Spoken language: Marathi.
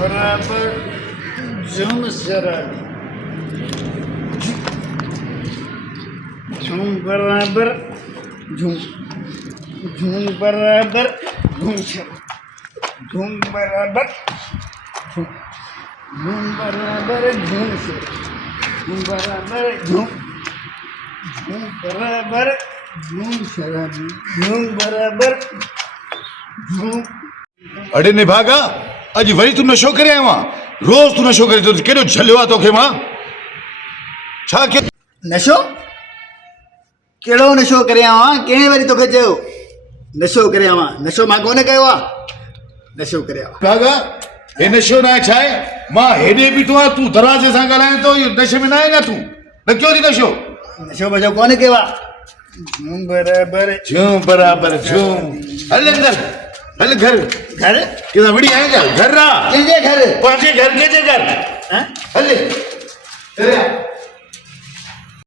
બરાબર ઝૂમ સરળ ઝૂમ બરાબર ઝૂમ ઝૂમ બરાબર ઝૂમ સરળ ઝૂમ બરાબર ઝૂમ બરાબર ઝૂમ સરળ ઝૂમ બરાબર ઝૂમ ઝૂમ બરાબર ઝૂમ સરળ ઝૂમ બરાબર ઝૂમ अड़े निभागा अज वरी तू नशो करे आयो आहे रोज तू नशो करे तो केॾो झलियो आहे तोखे मां छा कयो नशो कहिड़ो नशो करे आयो आहियां कंहिं वरी तोखे चयो नशो करे आयो आहियां नशो मां कोन कयो आहे नशो करे आयो भागा हे नशो न आहे छा आहे मां हेॾे बीठो आहियां तूं दरवाज़े सां ॻाल्हाए थो इहो नशे में न आहे न तूं न कयो थी नशो नशो बशो कोन कयो आहे झूम बराबर झूम बराबर झूम हल अंदर हल घर घर किथां विड़ी आहीं छा घर आहे कंहिंजे घर पंहिंजे घर कंहिंजे घर हैं? हल चलिया